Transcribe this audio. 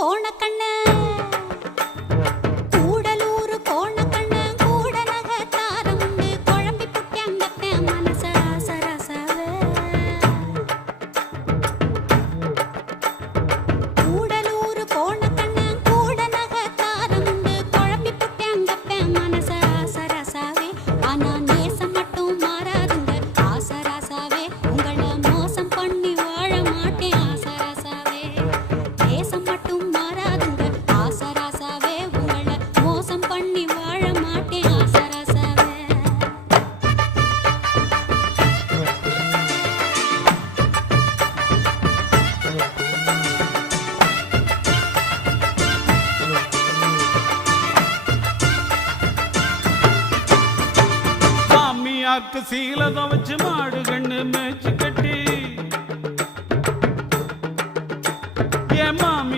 கோணக்கண்ணு கூடலூர் கோணக்கண்ணு கூட நகத்தாரம் உண்டு குழம்பி புட்டியங்கத்த மனச ஆசராசாவே கூடலூர் கோணக்கண்ணு கூட நகத்தாரம் உண்டு குழம்பி புட்டியங்கத்த மனச ஆசராசாவே ஆனா நேசம் மட்டும் மாறாதுங்க ஆசராசாவே உங்கள மோசம் பண்ணி வாழ மாட்டேன் ஆசராசாவே நேசம் மட்டும் மாறாதுங்க ஆசராசாவே உங்கள மோசம் பண்ணி வாழ மாட்டேன் ஆசராசாவே சாமியாக்கு சீலத வச்சு மாடு கண்ணு மேய்ச்சி கட்டி